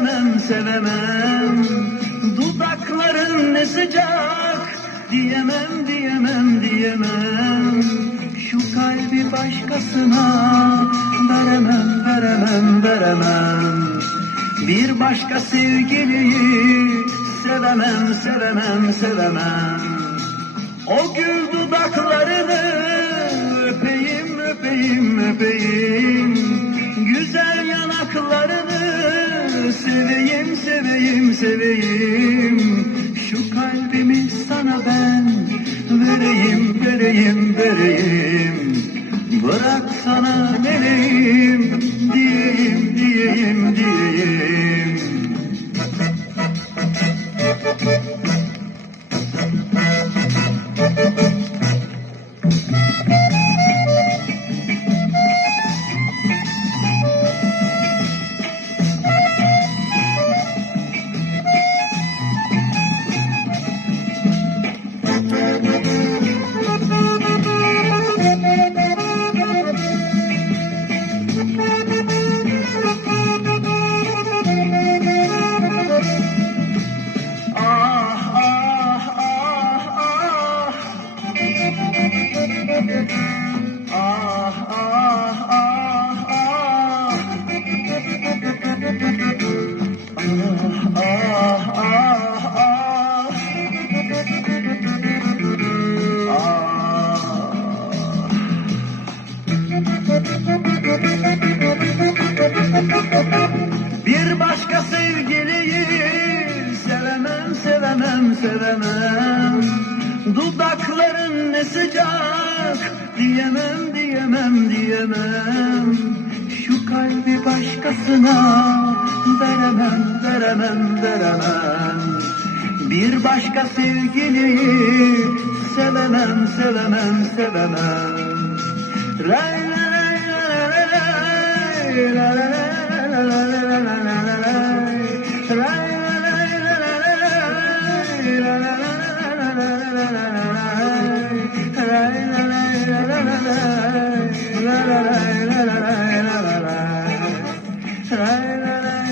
sevemem sevemem. Dudakların ne sıcak? Diyemem diyemem diyemem. Şu kalbi başkasına Veremem veremem veremem. Bir başka sevgiliyi Sevemem sevemem sevemem. O gül dudaklarını Öpeyim öpeyim öpeyim. Güzel yanakları Seveyim seveyim seveyim. Şu kalbimi sana ben Vereyim vereyim vereyim Bir başka sevgiliyi sevemem, sevemem, sevemem. Dudakların ne sıcak, diyemem, diyemem, diyemem. Şu kalbi başkasına veremem, veremem, veremem. Bir başka sevgiliyi sevemem, sevemem, sevemem. Lay lay lay lay lay lay lay